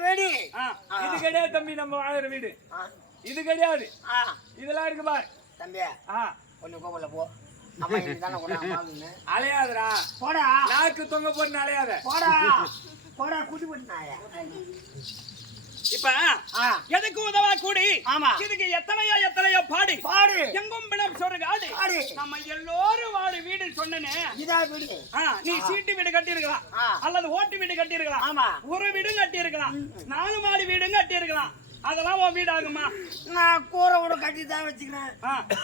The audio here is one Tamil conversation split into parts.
வெடி. இது கிடையாது தம்பி நம்ம வாங்குற வீடு. இது கிடையாது. இதெல்லாம் இருக்கு பார். தம்பி ஆ, கொஞ்சம் கோவில போ. அலையாதடா. போடா. நாக்கு தொங்க போட்டு அலையாத. போடா. போடா குட்டி பண்ணாய இப்ப எதுக்கு உதவா கூடி? ஆமா. இதுக்கு எத்தனையோ எத்தனையோ பாடி. பாடு. எங்கும் பின்னர் சுருகாடு பாடு. நம்ம எல்லோரும் வாடு வீடு சொன்னனே. இதா வெடி. நீ சீட்டு வீடு கட்டி இருக்கலாம். அல்லது ஓட்டு வீடு கட்டி இருக்கலாம் ஆமா. ஒரு வீடும் கட்டி இருக்கலாம் நாலு மாடி வீடும் கட்டி இருக்கலாம் அதெல்லாம் உன் வீடு ஆகுமா? நான் கூரை கூட கட்டி தான் வச்சுக்கிறேன்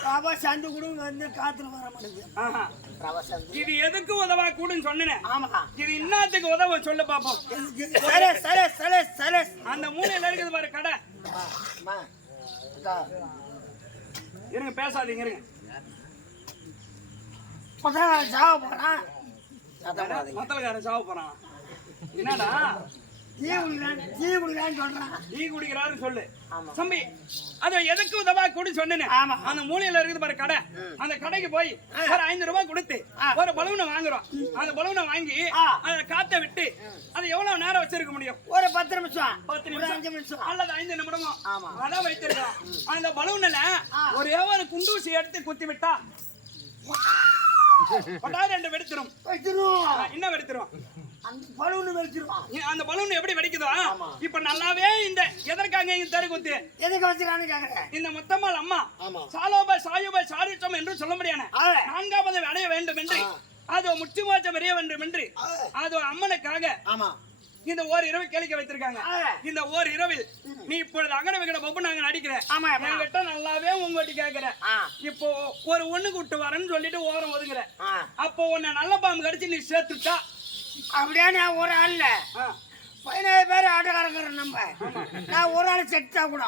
ரவா சந்து கூட வந்து காத்துல வர மாட்டேங்குது. இது எதுக்கு உதவா கூடுன்னு சொன்னேன்? ஆமா. இது இன்னத்துக்கு உதவ சொல்லு பாப்போம். சரி சரி சரி சரி அந்த மூலையில இருக்குது பாரு கடை. இருங்க பேசாதீங்க இருங்க. சாவ போறேன். மத்தலக்காரன் சாவ போறான். என்னடா? டீ குடிக்கிறான் டீ குடிக்கிறான்னு சொல்றான் டீ குடிக்கிறாரு சொல்லு. தம்பி அது எதுக்கு உதவா கூடி சொன்னேன் ஆமா. அந்த மூலையில இருக்குது பாரு கடை. அந்த கடைக்கு போய் ஒரு ஐந்து ரூபாய் கொடுத்து ஒரு பலூனை வாங்குறோம். அந்த பலூனை வாங்கி. அதை காத்த விட்டு அதை எவ்வளவு நேரம் வச்சிருக்க முடியும்? ஒரு பத்து நிமிஷம். பத்து நிமிஷம். அஞ்சு நிமிஷம். அல்லது ஐந்து நிமிடமோ. அதான் வைத்திருக்கலாம் அந்த பலூன்ல ஒரே ஒரு குண்டூசி எடுத்து குத்தி விட்டா பட்டா ரெண்டு ஆ, என்ன அந்த பலூனு வச்சிருவான் நீ அந்த பலூன் எப்படி வெடிக்குதோ? இப்ப நல்லாவே இந்த எதற்காக இங்க தெரு குத்து எதுக்கு வச்சிருக்கான்னு கேக்குறேன். இந்த முத்தம்மாள் அம்மா. சாலோப சாயுப சாரிச்சம் என்று சொல்ல முடியான. ஆ. நான்காவது அடைய வேண்டும் என்று அது முச்சுமாச்சம் அறிய வேண்டும் என்று அது அம்மனுக்காக ஆமா. இந்த ஓர் இரவு கேளிக்க வைத்திருக்காங்க. இந்த ஓர் இரவில் நீ இப்பொழுது அகட விகட பப்பு நாங்க நடிக்கிற ஆமா. என்கிட்ட நல்லாவே உங்ககிட்ட கேக்குற. ஆ. இப்போ ஒரு ஒண்ணு கூட்டு வரேன்னு சொல்லிட்டு ஓரம் ஒதுங்குற. அப்போ உன்னை நல்ல பாம்பு கடிச்சு நீ சேர்த்துட்டா அப்படியே? நான் ஒரு ஆள்ல ஆ, பதினேழு பேர் ஆட்டக்காரங்கிறேன் நம்ம. நான் ஒரு ஆள் செட்டா கூட.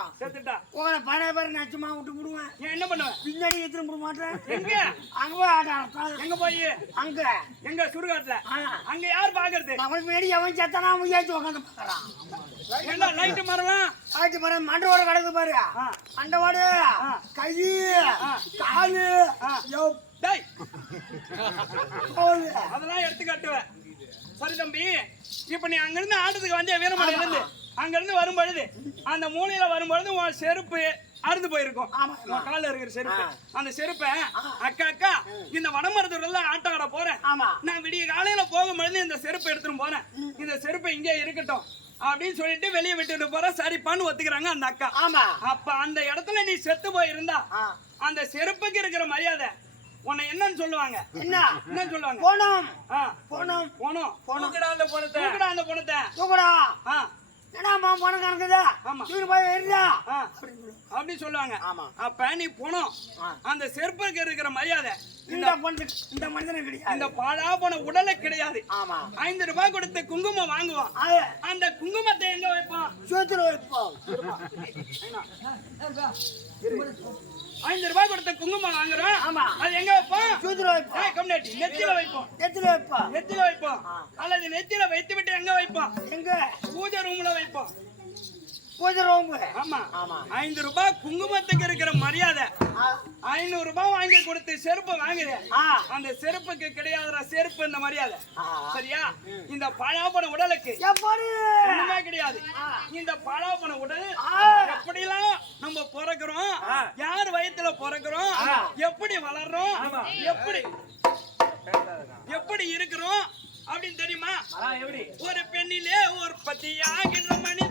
உங்களை பதினேழு பேர் நான் சும்மா விட்டு விடுவேன் என்ன பண்ணுவ பின்னாடி எடுத்துட்டு போட மாட்டேன். எங்க? அங்க போய் ஆட்டம் ஆடத்தான். எங்க போய்? அங்க. எங்க? சுடுகாட்டுல. அங்க யார் பாக்குறது? அவனுக்கு முன்னாடி எவன் செத்தானா அவன் ஏச்சு உட்காந்து பார்க்கறான். என்ன லைட் மரலாம் ஆச்சு பாரு மண்டவோட கிடக்கு பாரு. மண்டவோடு. கை. காலு. அதெல்லாம் எடுத்து காட்டுவேன். சரி தம்பி இப்ப நீ அங்க இருந்து ஆட்டத்துக்கு வந்திய வீரமலையில இருந்து. அங்க இருந்து வரும்பொழுது அந்த மூலையில வரும்பொழுது உன் செருப்பு அறுந்து போயிருக்கும். ஆமா, உன் கால்ல இருக்கிற செருப்பு. அந்த செருப்பை அக்கா அக்கா இந்த வடமருத்தூர்ல ஆட்டம் ஆட போறேன். நான் விடிய காலையில போகும்பொழுது இந்த செருப்பை எடுத்துட்டு போறேன். இந்த செருப்பு இங்கே இருக்கட்டும். அப்படின்னு சொல்லிட்டு வெளியே விட்டுட்டு போறேன் சரிப்பான்னு ஒத்துக்கிறாங்க அந்த அக்கா. அப்ப அந்த இடத்துல நீ செத்து போயிருந்தா. அந்த செருப்புக்கு இருக்கிற மரியாதை உன்னை என்னன்னு சொல்லுவாங்க. என்ன? என்ன சொல்லுவாங்க. போனோம். போனோம். போனோம். தூக்குடா அந்த பணத்தை தூக்குடா அந்த பொண்ணத்தை தூக்குடா. என்னம்மா போன கணக்குதா? ஆமா. தூக்கி போய் எரிஞ்சா ஆ, அப்படி சொல்லுவாங்க. ஆமா. அப்ப நீ போனோம். அந்த செருப்புக்கு இருக்கிற மரியாதை இந்த இந்த கிடையாது. இந்த பாழா போன உடலுக்கு கிடையாது. ஆமா. ஐந்து ரூபாய் கொடுத்து குங்குமம் வாங்குவான். அந்த குங்குமத்தை எங்க வைப்பான்? சூத்துல வைப்போம் ஐந்து ரூபாய் கொடுத்து குங்குமம் வாங்குறோம் ஆமா. அது எங்க வைப்போம் சூத்துல வைப்போம் கம்யூனிட்டி நெத்தியில வைப்போம். எத்துல வைப்போம் நெத்தியில வைப்போம். அல்லது நெத்தியில வைத்து விட்டு எங்க வைப்போம் எங்க? பூஜை ரூம்ல வைப்போம். குதிரோம்பு ஆமா. ஆமா. ஐந்து ரூபாய் குங்குமத்துக்கு இருக்கிற மரியாதை. ஐநூறு ரூபாய் வாங்கி கொடுத்து செருப்பு வாங்குது. ஆ, அந்த செருப்புக்கு கிடையாதுடா செருப்பு இந்த மரியாதை. சரியா? இந்த பழாப்பன உடலுக்கு ஒண்ணுமே கிடையாது. இந்த பழாப்பன உடல். எப்படிலாம் நம்ம பிறக்கிறோம்? யார் வயித்துல பிறக்கிறோம்? எப்படி வளர்றோம்? எப்படி? எப்படி இருக்கிறோம்? அப்படின்னு தெரியுமா? ஒரு பெண்ணிலே உற்பத்தி ஆகின்ற மனிதன்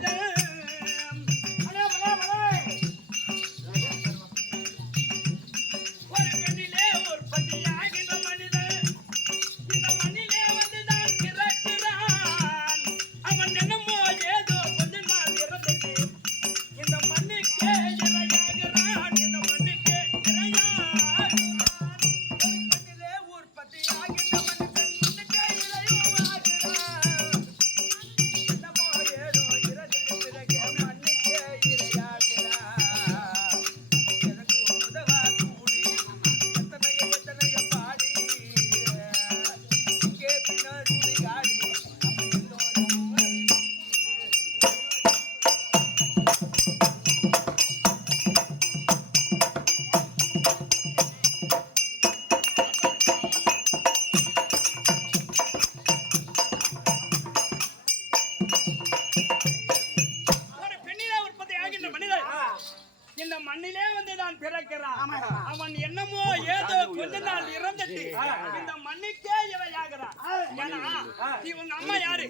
உங்க அம்மா யாரு?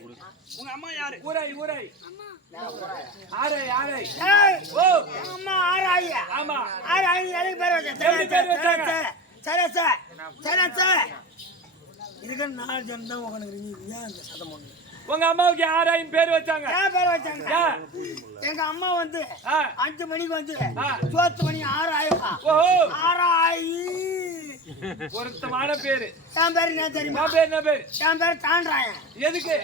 உங்க அம்மா யாரு? ஊரை ஊரை. ஆரை ஆரை. ஏய், ஓ. அம்மா ஆராயா ஆமா. ஆராய் எனக்கு பேர் வச்சேன் எப்படி பேர் வச்சாங்க? சரி சார் சரி சார் இதுக்கு நாலு ஜனம் தான் உனக்கு ஏன் அந்த சதம் ஒண்ணு உங்க அம்மாவுக்கு ஆராயின் பேர் வச்சாங்க. ஏன் பேர் வச்சாங்க? எங்க அம்மா வந்து ஆ. அஞ்சு மணிக்கு வந்து. சோத்து மணி ஆறு ஆயிரம் ஆறாயி. பொருத்தமான பேரு. என் பேர் என்ன தெரியுமா? பேர் என்ன பேர்? என் பேர் தாண்டாயன் எதுக்கு?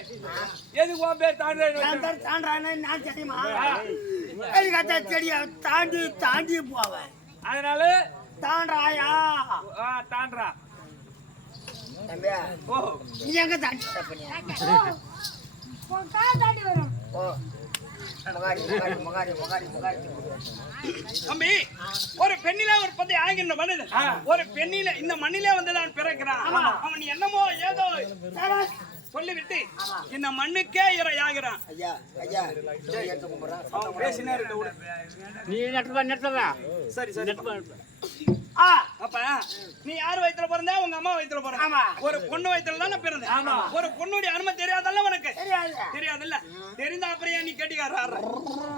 எதுக்கு உன் பேர் தாண்டேன்னு என்? பேர் தாண்டாயன் நான் தெரியுமா? எலிகத்த செடியை தாண்டி தாண்டி போவேன். அதனால? தாண்டாயா ஆ, தாண்டா தம்பியா ஓ. நீ எங்க தாண்டி பண்ணியா? ஓ முகாரி முகாரி முகாரி தம்பி ஒரு பெண்ணிலே உற்பத்தி ஆகின்ற மனிதன் ஒரு பெண்ணில இந்த மண்ணிலே வந்து நான் பிறக்கிறான். அவன் என்னமோ ஏதோ சொல்லிவிட்டு இந்த மண்ணுக்கே இரையாகிறான். ஐயா ஐயா அவன் பேசினே இருக்க. நீ நட்டுவா நட்டுவா சரி சரி. ஆ அப்ப நீ யார் வயித்துல பிறந்த? உங்க அம்மா வயித்துல பிறந்த. ஆமா. ஒரு பொண்ணு வயித்துல தானே பிறந்த ஒரு பொண்ணுடைய அருமை தெரியாதல்ல உனக்கு? தெரியாது. தெரியாதுல்ல? தெரிந்த அப்புறம் ஏன் நீ கேட்டிக்கார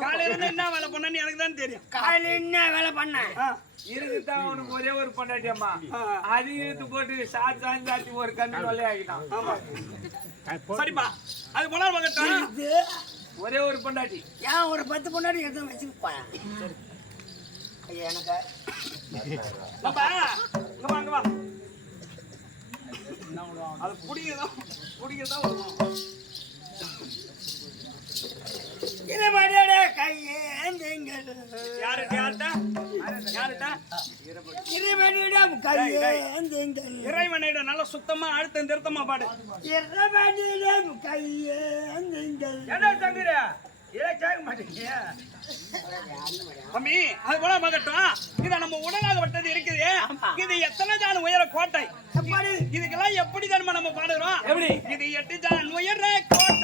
காலையில இருந்து என்ன வேலை பண்ணன்னு எனக்கு தான் தெரியும். காலையில் என்ன வேலை பண்ணேன்? ஆ, இருக்குதான் அவனுக்கு ஒரே ஒரு பொண்டாட்டி அம்மா. அது இழுத்து போட்டு சாத்து சாஞ்சாத்தி ஒரு கண்ணு வெள்ளையாக்கிட்டான் ஆமா. சரிப்பா. அது மகட்டும் இது ஒரே ஒரு பொண்டாட்டி. ஏன் ஒரு பத்து பொண்ணாடி எடுத்து வச்சுருப்பான் ஐயா எனக்கு அது குடிக்கதான் குடிக்கதான் வரும் இருமடியோட கையேந்துங்கள். யாரு யார்கிட்ட யார்கிட்ட இருமடியிடம் கையேந்துங்கள் இறைவனிடம் நல்லா சுத்தமா அழுத்தம் திருத்தமா பாடு. இருமடியிடம் கையேந்துங்கள். என்ன தங்குற இதை கேட்க மாட்டீங்க தம்பி அது போல மகட்டும். இத நம்ம உடலாக விட்டது இருக்குது இது எத்தனை ஜான் உயர கோட்டை? எப்படி இதுக்கெல்லாம் எப்படி தெரியுமா நம்ம பாடுறோம் எப்படி? இது எட்டு ஜான் உயர கோட்டை.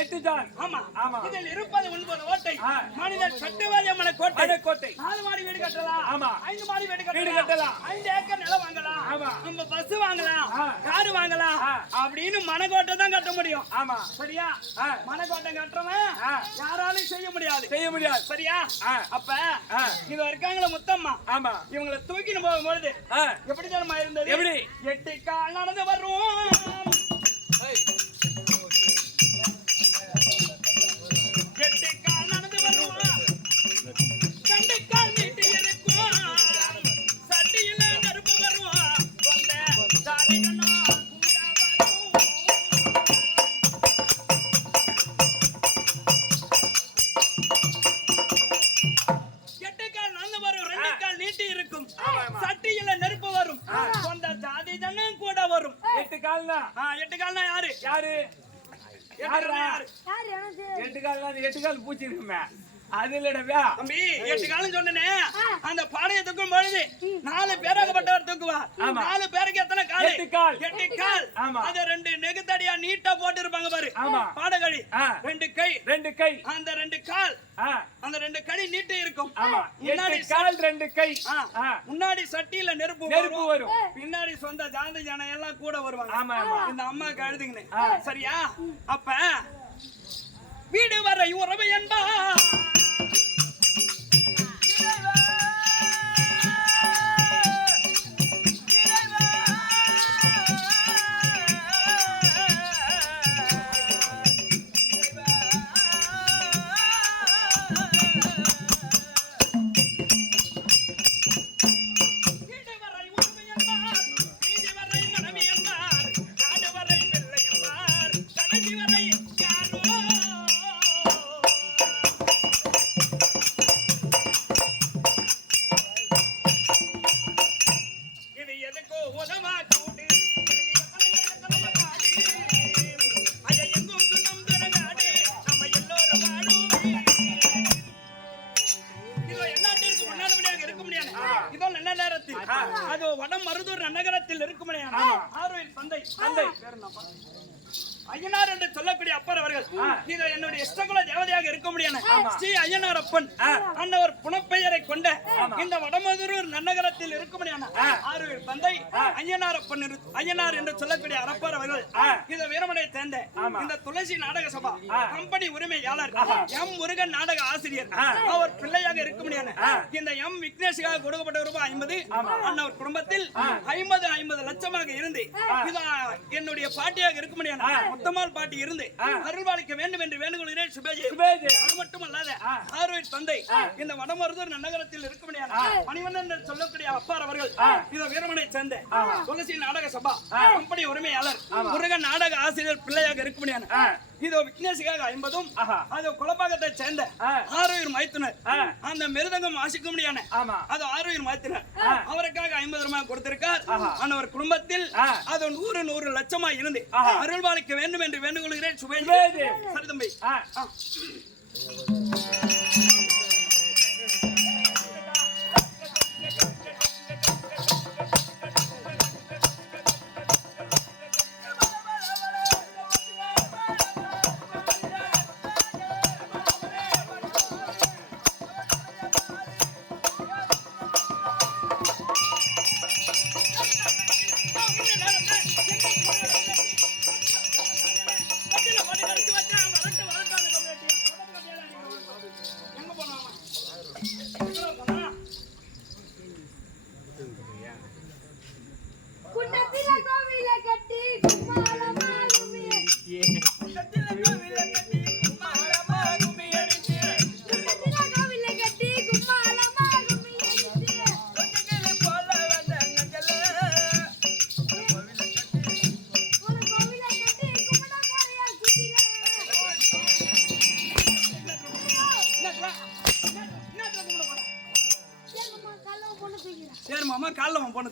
எட்டு ஆமா ஆமா. இதில் இருப்பது ஒன்பது ஓட்டை ஆ. மனிதர் சட்டுவாரியம்மன கோட்டை நாலு மாடி வீடு கட்டலாம் ஆமா. ஐந்து மாடி வீடு வீடு கட்டலாம். ஐந்து ஏக்கர் நிலம் வாங்கலாம் ஆமா. நம்ம பஸ் வாங்கலாம். கார் வாங்கலாம். அப்படின்னு மனக்கோட்டை தான் கட்ட முடியும் ஆமா சரியா. மனக்கோட்டை கட்டுறவன் ஆ. யாராலையும் செய்ய முடியாது செய்ய முடியாது சரியா. அப்ப. இவ இருக்காங்களே முத்தம்மா ஆமா இவங்களை தூக்கின்னு போகும்பொழுது. எப்படி தெரியுமா இருந்தது எப்படி? எட்டு கால் நடந்து வரும் எட்டு கால்னா ஆ, எட்டு கால்னா யாரு? யாரு? யாரு எட்டு கால் எட்டு கால் பூச்சி இருக்குமே அது இல்லடா தம்பி எட்டு காலம் சொன்னனே. அந்த பானையை தூக்கும் பொழுது நாலு பேராகப்பட்டவர் தூக்குவார் ஆமா. நாலு பேருக்கு எத்தனை கால்? எட்டு கால். எட்டு கால். ஆமா. அத ரெண்டு நெகுத்தடியா நீட்டா போட்டு இருப்பாங்க பாரு. ஆமா. பாடகழி. ஆ. ரெண்டு கை. ரெண்டு கை. அந்த ரெண்டு கால். அந்த ரெண்டு கழி நீட்டு இருக்கும். ஆமா. முன்னாடி எட்டு கால் ரெண்டு கை. முன்னாடி சட்டியில நெருப்பு நெருப்பு வரும். பின்னாடி சொந்த ஜாதி ஜனம் எல்லாம் கூட வருவாங்க. ஆமா, ஆமா. இந்த அம்மாக்கு அழுதுங்கன்னு. ஆ. சரியா? அப்ப வீடு வரை உறவு என்பா நல்ல நேரத்தில்? அது வடம் மருதூர் நகரத்தில் இருக்க முடியாது ஆரோவில் தந்தை தந்தை. ஐயனார் என்று சொல்லக்கூடிய அப்பர் அவர்கள். இது என்னுடைய இஷ்டகுல தேவதையாக இருக்க முடியாது ஸ்ரீ ஐயனார் அப்பன் அன்னவர் புனப்பெயரை கொண்ட இந்த வடமதுரூர் நன்னகரத்தில் இருக்க முடியாது தந்தை ஐயனார் அப்பன் ஐயனார் என்று சொல்லக்கூடிய அரப்பர் அவர்கள். இந்த வீரமனை சேர்ந்த இந்த துளசி நாடக சபா கம்பெனி உரிமையாளர் எம் முருகன் நாடக ஆசிரியர். அவர் பிள்ளையாக இருக்க முடியாது இந்த எம் விக்னேஷுக்காக கொடுக்கப்பட்ட ரூபாய் ஐம்பது அன்னவர் குடும்பத்தில் ஐம்பது ஐம்பது லட்சமாக இருந்து இது என்னுடைய பாட்டியாக இருக்க முடியாது முத்தம்மாள் பாட்டி இருந்து அருள்பாலிக்க வேண்டும் என்று வேண்டுகொள்கிறேன் சுபேஜி. அது மட்டும் அல்லாத ஆர்வீர் தந்தை இந்த வடமருதூர் நகரத்தில் இருக்க முடியாது மணிவண்ணன் என்று சொல்லக்கூடிய அப்பார் அவர்கள் இந்த வீரமனை சேர்ந்த துளசி நாடக சபா கம்பெனி உரிமையாளர் முருகன் நாடக ஆசிரியர் பிள்ளையாக இருக்க முடியாது இதோ விக்னேஷுக்காக ஐம்பதும் அது குலப்பாக்கத்தை சேர்ந்த ஆரோயில் மைத்துனர் அந்த மிருதங்கம் வாசிக்க ஆமா. அது ஆரோயில் மைத்துனர் அவருக்காக ஐம்பது ரூபாய் கொடுத்திருக்கார். அவர் குடும்பத்தில் அது நூறு நூறு லட்சமா இருந்து அருள்பாலிக்க வேண்டும் என்று வேண்டுகொள்கிறேன் சுபேஜி. சரி தம்பி.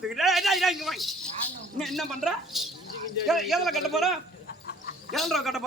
தூக்கிட்டு இங்க வாங்க. என்ன பண்ற எவ்வளவு கட்ட போறோம்